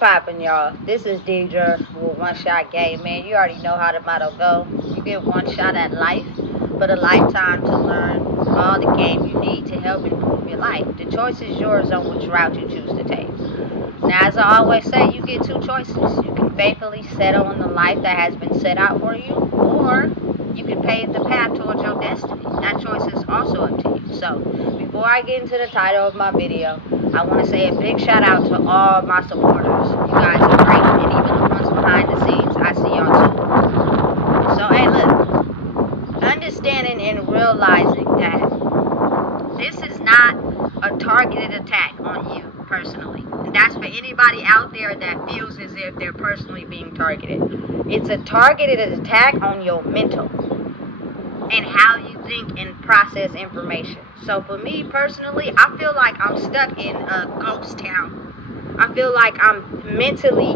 poppin', y'all? This is Deidre with One Shot Game, man. You already know how the motto go. You get one shot at life, but a lifetime to learn all the game you need to help improve your life. The choice is yours on which route you choose to take. Now, as I always say, you get two choices. You can faithfully settle on the life that has been set out for you, or you can pave the path towards your destiny. That choice is also up to you. So, before I get into the title of my video, I want to say a big shout out to all my supporters. You guys are great, and even the ones behind the scenes, I see y'all too. So, hey, look, understanding and realizing that this is not a targeted attack on you personally. And that's for anybody out there that feels as if they're personally being targeted. It's a targeted attack on your mental and how you think and process information. So for me personally, I feel like I'm stuck in a ghost town. I feel like I'm mentally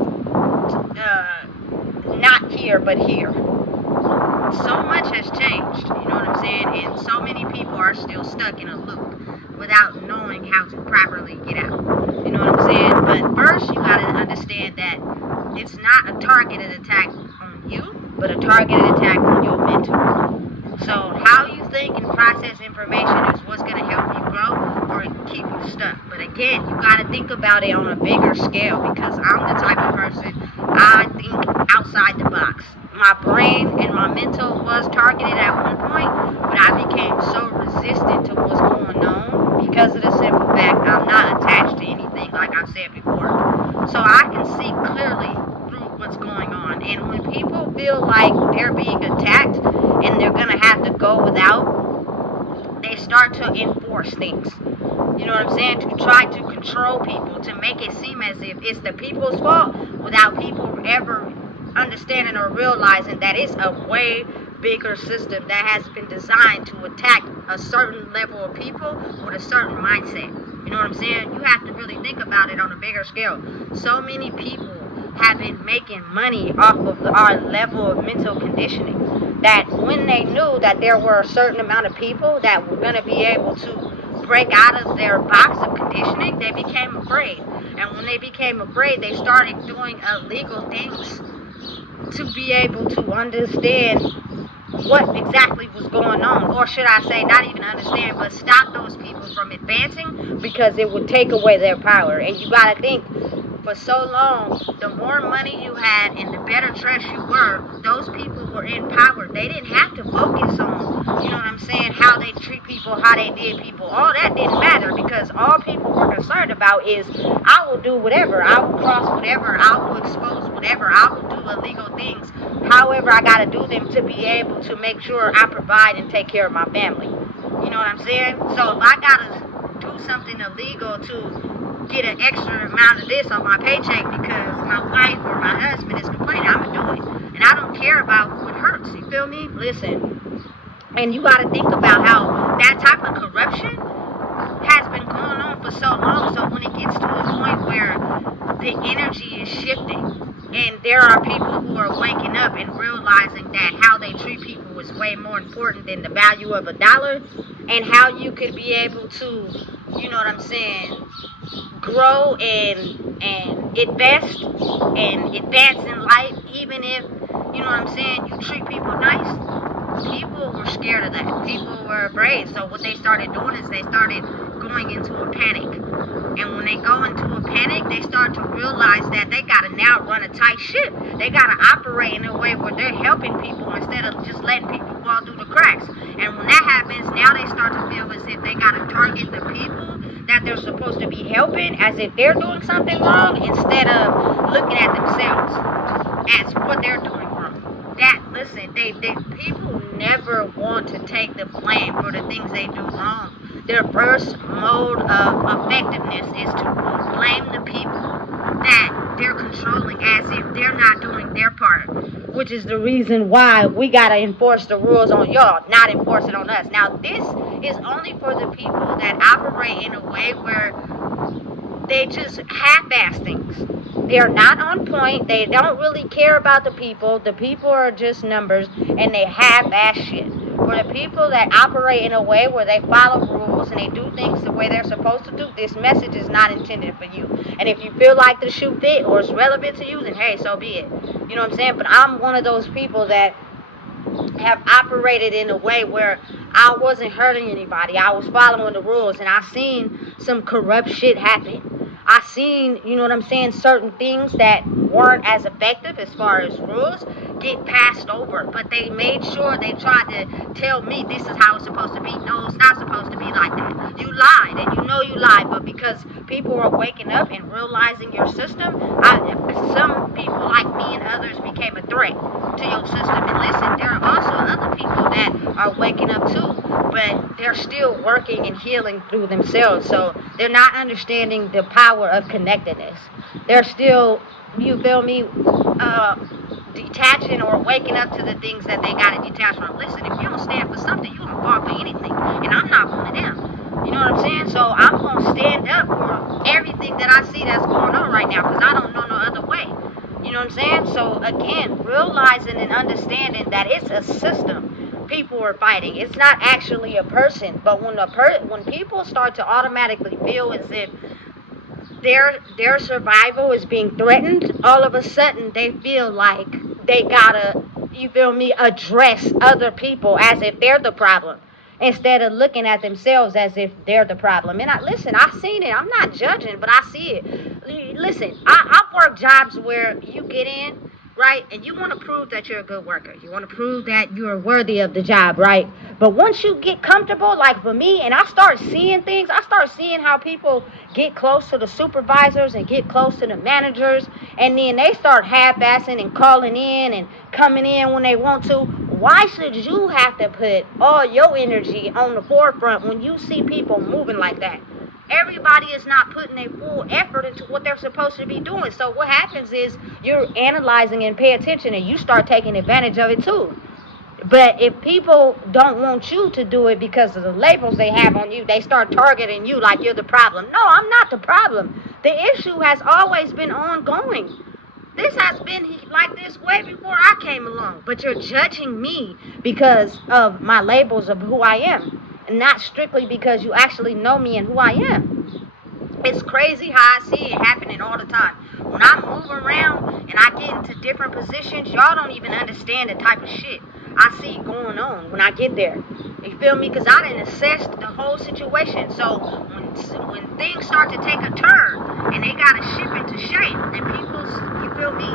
not here, but here. So much has changed, you know what I'm saying? And so many people are still stuck in a loop without knowing how to properly get out. You know what I'm saying? But first, you gotta understand that it's not a targeted attack on you, but a targeted attack on your mental. So how you think and process information is what's going to help you grow or keep you stuck. But again, you got to think about it on a bigger scale, because I'm the type of person, I think outside the box. My brain and my mental was targeted at one point, but I became so resistant to what's going on because of the simple fact I'm not attached to anything, like I said before. So I can see clearly through what's going on. And when people feel like they're being attacked and they're going to have to go without, they start to enforce things. You know what I'm saying? To try to control people, to make it seem as if it's the people's fault without people ever understanding or realizing that it's a way bigger system that has been designed to attack a certain level of people with a certain mindset. You know what I'm saying? You have to really think about it on a bigger scale. So many people have been making money off of our level of mental conditioning, that when they knew that there were a certain amount of people that were going to be able to break out of their box of conditioning, they became afraid. And when they became afraid, they started doing illegal things to be able to understand what exactly was going on. Or should I say, not even understand, but stop those people from advancing, because it would take away their power. And you got to think, for so long, the more money you had and the better dressed you were, those people were in power. They didn't have to focus on, you know what I'm saying, how they treat people, how they did people. All that didn't matter, because all people were concerned about is, I will do whatever. I will cross whatever. I will expose whatever. I will do illegal things. However, I got to do them to be able to make sure I provide and take care of my family. You know what I'm saying? So if I got to do something illegal to get an extra amount of this on my paycheck because my wife or my husband is complaining, I'm gonna do it. And I don't care about who it hurts. You feel me? Listen. And you gotta think about how that type of corruption has been going on for so long. So when it gets to a point where the energy is shifting and there are people who are waking up and realizing that how they treat people is way more important than the value of $1, and how you could be able to, you know what I'm saying, grow and invest and advance in life, even if, you know what I'm saying, you treat people nice. People were scared of that. People were afraid. So what they started doing is they started going into a panic. And when they go into a panic, they start to realize that they got to now run a tight ship. They got to operate in a way where they're helping people instead of just letting people fall through the cracks. And when that happens, now they start to feel as if they got to target the people that they're supposed to be helping as if they're doing something wrong, instead of looking at themselves as what they're doing wrong. Listen, people never want to take the blame for the things they do wrong. Their first mode of effectiveness is to blame the people that they're controlling as if they're not doing their part, which is the reason why we gotta enforce the rules on y'all, not enforce it on us. Now, this is only for the people that operate in a way where they just half-ass things. They're not on point. They don't really care about the people. The people are just numbers, and they half-ass shit. For the people that operate in a way where they follow rules rules and they do things the way they're supposed to do, this message is not intended for you. And if you feel like the shoe fit or it's relevant to you, then hey, so be it. You know what I'm saying? But I'm one of those people that have operated in a way where I wasn't hurting anybody. I was following the rules, and I seen some corrupt shit happen. I seen, you know what I'm saying, certain things that weren't as effective as far as rules get passed over. But they made sure they tried to tell me this is how it's supposed to be. No, it's not supposed to be like that. You lied, and you know you lied, but because people are waking up and realizing your system, some people like me and others became a threat to your system. And listen, there are also other people that are waking up too, but they're still working and healing through themselves. So they're not understanding the power of connectedness. They're still, you feel me, detaching or waking up to the things that they got to detach from. Listen, if you don't stand for something, you don't fall for anything. And I'm not one of them. You know what I'm saying? So I'm going to stand up for everything that I see that's going on right now, because I don't know no other way. You know what I'm saying? So again, realizing and understanding that it's a system people are fighting. It's not actually a person. But when people start to automatically feel as if their survival is being threatened, all of a sudden they feel like they gotta, you feel me, address other people as if they're the problem, instead of looking at themselves as if they're the problem. And I've seen it. I'm not judging, but I see it. Listen, I've worked jobs where you get in, right, and you want to prove that you're a good worker. You want to prove that you're worthy of the job, right? But once you get comfortable, like for me, and I start seeing things, I start seeing how people get close to the supervisors and get close to the managers, and then they start half-assing and calling in and coming in when they want to. Why should you have to put all your energy on the forefront when you see people moving like that? Everybody is not putting their full effort into what they're supposed to be doing. So what happens is you're analyzing and pay attention, and you start taking advantage of it too. But if people don't want you to do it because of the labels they have on you, they start targeting you like you're the problem. No, I'm not the problem. The issue has always been ongoing. This has been like this way before I came along. But you're judging me because of my labels of who I am, and not strictly because you actually know me and who I am. It's crazy how I see it happening all the time. When I move around and I get into different positions, y'all don't even understand the type of shit I see going on when I get there. You feel me? Because I didn't assess the whole situation. So when things start to take a turn and they got to ship into shape and people's, you feel me,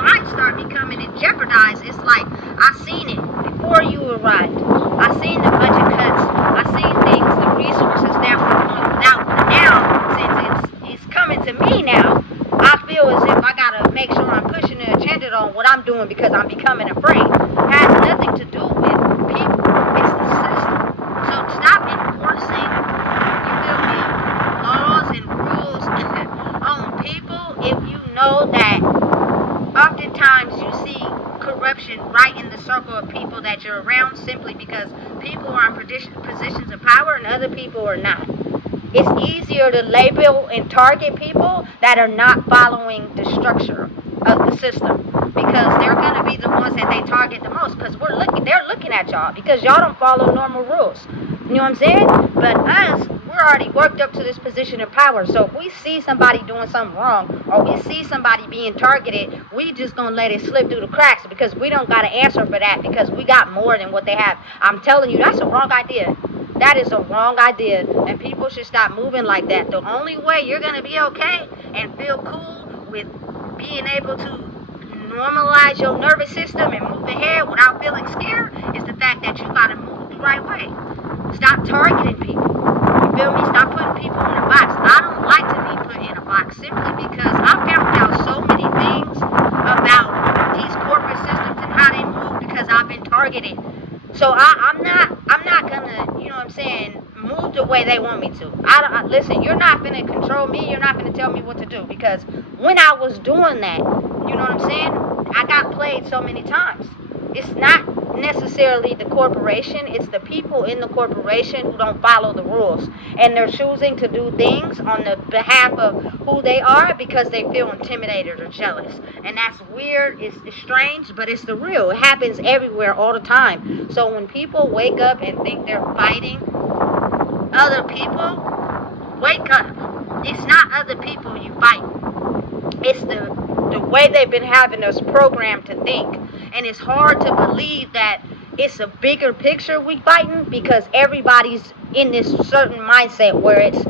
lives start becoming jeopardized, it's like I seen it before you arrived. I seen the budget cuts. I seen things, the resources that were going without. Now, since it's coming to me now, I feel as if I gotta make sure I'm pushing the agenda on what I'm doing because I'm becoming afraid. It has nothing to do with people. It's the system. So stop enforcing, you feel me, laws and rules on people if you know that oftentimes you see corruption right in the circle of people that you're around, simply because people are in positions of power and other people are not. It's easier to label and target people that are not following the structure of the system, because they're going to be the ones that they target the most, because they're looking at y'all because y'all don't follow normal rules. You know what I'm saying? But us, we're already worked up to this position of power. So if we see somebody doing something wrong, or we see somebody being targeted, we just gonna let it slip through the cracks because we don't got to answer for that, because we got more than what they have. I'm telling you, that's a wrong idea. That is a wrong idea, and people should stop moving like that. The only way you're going to be okay and feel cool with being able to normalize your nervous system and move ahead without feeling scared is the fact that you got to move the right way. Stop targeting people. You feel me? Stop putting people in a box. I don't like to be put in a box simply because I found out so many things about these corporate systems and how they move because I've been targeted. So I'm not gonna, you know what I'm saying, move the way they want me to. Listen, you're not gonna control me. You're not gonna tell me what to do, because when I was doing that, you know what I'm saying, I got played so many times. It's not necessarily the corporation. It's the people in the corporation who don't follow the rules, and they're choosing to do things on the behalf of who they are because they feel intimidated or jealous. And that's weird. It's strange, but it's the real. It happens everywhere all the time. So when people wake up and think they're fighting other people, wake up. It's not other people you fight. It's the way they've been having us programmed to think. And it's hard to believe that it's a bigger picture we fighting, because everybody's in this certain mindset where it's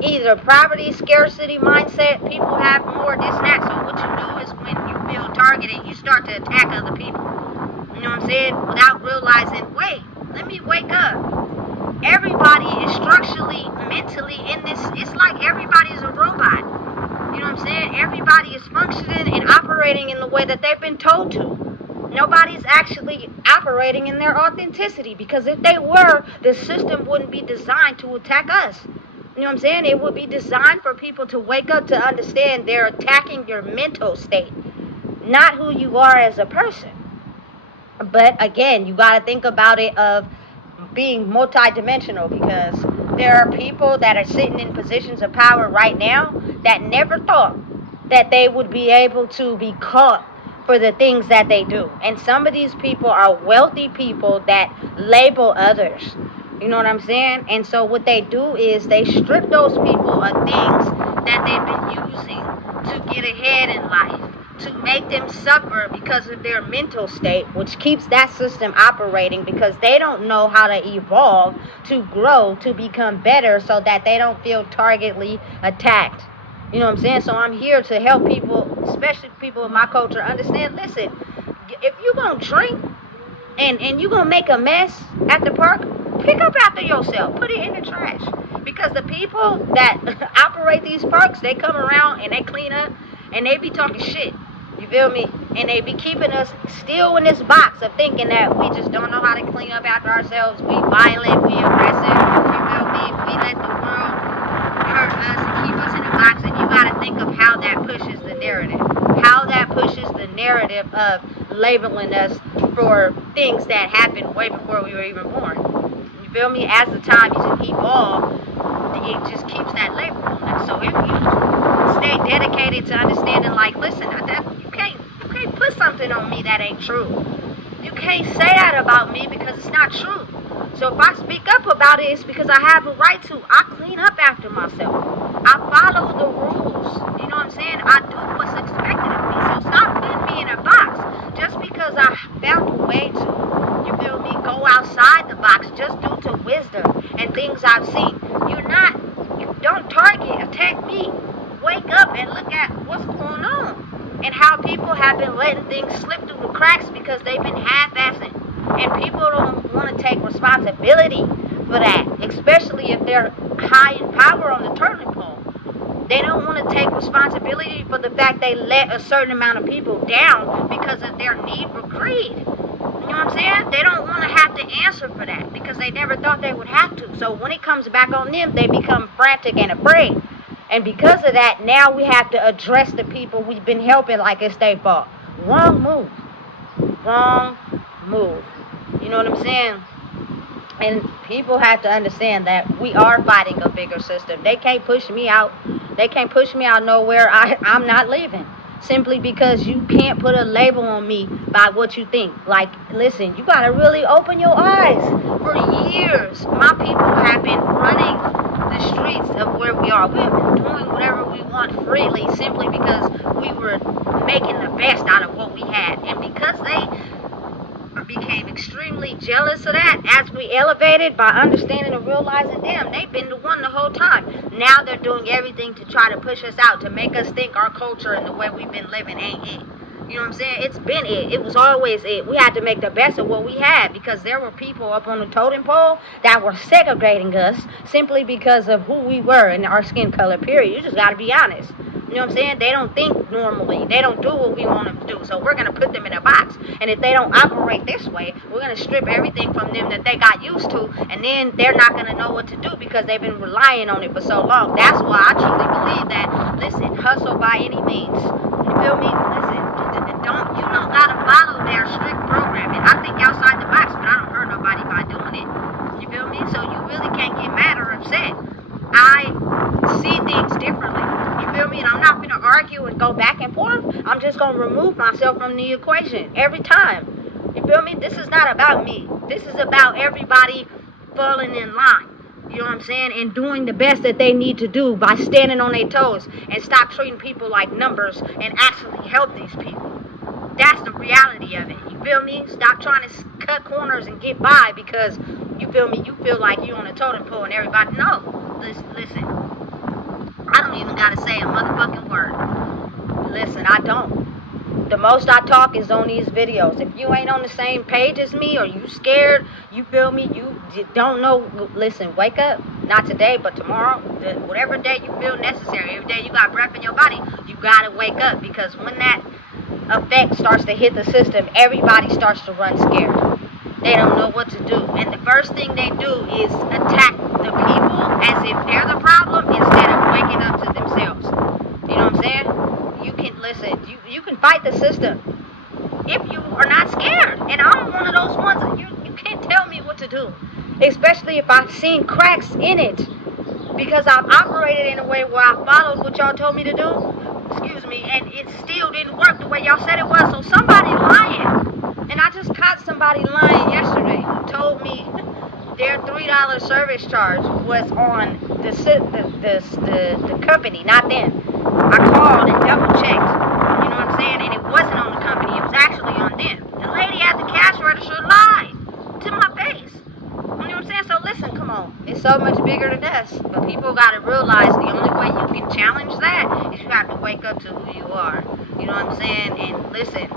either poverty, scarcity mindset, people have more, this and that. So what you do is when you feel targeted, you start to attack other people. You know what I'm saying? Without realizing, wait, let me wake up. Everybody is structurally, mentally in this. It's like everybody's a robot. You know what I'm saying? Everybody is functioning and operating in the way that they've been told to. Nobody's actually operating in their authenticity, because if they were, the system wouldn't be designed to attack us. You know what I'm saying? It would be designed for people to wake up to understand they're attacking your mental state, not who you are as a person. But again, you got to think about it of being multidimensional, because there are people that are sitting in positions of power right now that never thought that they would be able to be caught for the things that they do. And some of these people are wealthy people that label others. You know what I'm saying? And so what they do is they strip those people of things that they've been using to get ahead in life, to make them suffer because of their mental state, which keeps that system operating, because they don't know how to evolve, to grow, to become better, so that they don't feel targetedly attacked. You know what I'm saying? So I'm here to help people, especially people in my culture, understand, listen, if you're going to drink and you're going to make a mess at the park, pick up after yourself. Put it in the trash. Because the people that operate these parks, they come around and they clean up and they be talking shit. You feel me? And they be keeping us still in this box of thinking that we just don't know how to clean up after ourselves. We violent, we aggressive. You feel me? We let the world hurt us and keep us in a box. And you got to think of how that pushes the narrative. How that pushes the narrative of labeling us for things that happened way before we were even born. You feel me? As the time you evolve, it just keeps that label on us. So if you stay dedicated to understanding, like, listen, you can't put something on me that ain't true. You can't say that about me because it's not true. So if I speak up about it, it's because I have a right to. I clean up after myself. I follow the rules. You know what I'm saying? I do what's expected of me. So stop putting me in a box just because I found a way to, you feel me, go outside the box just due to wisdom and things I've seen. You don't attack me. Wake up and look at what's going on and how people have been letting things slip through the cracks because they've been half-assing. And people don't want to take responsibility for that, especially if they're high in power on the totem pole. They don't want to take responsibility for the fact they let a certain amount of people down because of their need for greed. You know what I'm saying? They don't want to have to answer for that because they never thought they would have to. So when it comes back on them, they become frantic and afraid. And because of that, now we have to address the people we've been helping like it's their fault. Wrong move. Wrong move. You know what I'm saying? And people have to understand that we are fighting a bigger system. They can't push me out. They can't push me out nowhere. I'm not leaving. Simply because you can't put a label on me by what you think. Like, listen, you got to really open your eyes. For years, my people have been running the streets of where we are. We've been doing whatever we want freely simply because we were making the best out of what we had. And because they became extremely jealous of that as we elevated by understanding and realizing, damn, they've been the one the whole time. Now they're doing everything to try to push us out, to make us think our culture and the way we've been living ain't it. You know what I'm saying? It's been it. It was always it. We had to make the best of what we had because there were people up on the totem pole that were segregating us simply because of who we were and our skin color, period. You just got to be honest. You know what I'm saying? They don't think normally. They don't do what we want them to do. So we're going to put them in a box. And if they don't operate this way, we're going to strip everything from them that they got used to. And then they're not going to know what to do because they've been relying on it for so long. That's why I truly believe that, listen, hustle by any means. You feel me? Listen, you don't got to follow their strict programming. I think outside the box, but I don't hurt nobody by doing it. You feel me? So you really can't get mad or upset. I see things differently. You feel me? And I'm not going to argue and go back and forth. I'm just going to remove myself from the equation every time. You feel me? This is not about me. This is about everybody falling in line. You know what I'm saying? And doing the best that they need to do by standing on their toes and stop treating people like numbers and actually help these people. That's the reality of it. You feel me? Stop trying to cut corners and get by because, you feel me, you feel like you're on a totem pole and everybody. No. Listen. I don't even gotta say a motherfucking word. Listen, I don't. The most I talk is on these videos. If you ain't on the same page as me or you scared, you feel me, you don't know, listen, wake up. Not today, but tomorrow. Whatever day you feel necessary. Every day you got breath in your body, you gotta wake up. Because when that effect starts to hit the system, everybody starts to run scared. They don't know what to do. And the first thing they do is attack the people as if they're the problem instead of waking up to themselves. You know what I'm saying? You can, listen, you can fight the system if you are not scared. And I'm one of those ones that you can't tell me what to do. Especially if I've seen cracks in it. Because I've operated in a way where I followed what y'all told me to do. Excuse me, and it still didn't work the way y'all said it was. So somebody lying. And I just caught somebody lying yesterday who told me their $3 service charge was on the company, not them. I called and double checked. You know what I'm saying? And it wasn't on the company. It was actually on them. The lady at the cash register lied to my face. You know what I'm saying? So listen, come on. It's so much bigger than us. But people got to realize the only way you can challenge that is you have to wake up to who you are. You know what I'm saying? And listen,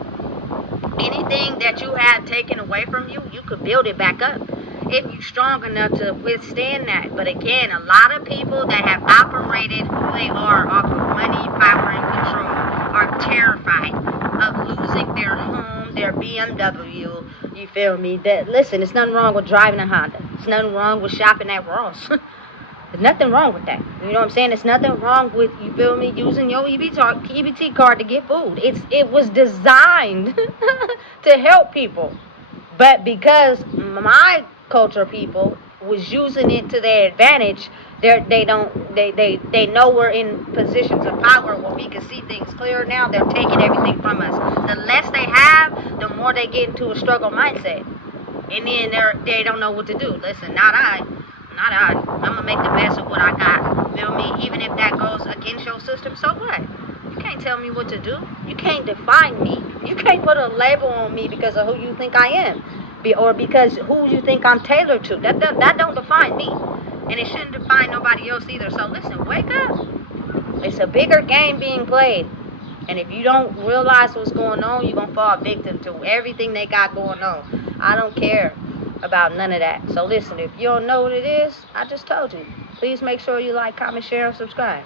anything that you have taken away from you, you could build it back up if you're strong enough to withstand that. But again, a lot of people that have operated who they are off of money, power, and control are terrified of losing their home, their BMW. You feel me? That, listen, there's nothing wrong with driving a Honda. There's nothing wrong with shopping at Ross. There's nothing wrong with that. You know what I'm saying? There's nothing wrong with, you feel me, using your EBT card to get food. It was designed to help people. But because my culture people was using it to their advantage, they know we're in positions of power where we can see things clearer now. They're taking everything from us. The less they have, the more they get into a struggle mindset. And then they don't know what to do. Listen, not I. I'm gonna make the best of what I got. Feel me? Even if that goes against your system, so what? You can't tell me what to do. You can't define me. You can't put a label on me because of who you think I am. Or because who you think I'm tailored to. That don't define me. And it shouldn't define nobody else either. So listen, wake up. It's a bigger game being played. And if you don't realize what's going on, you're going to fall victim to everything they got going on. I don't care about none of that. So listen, if you don't know what it is, I just told you. Please make sure you like, comment, share, and subscribe.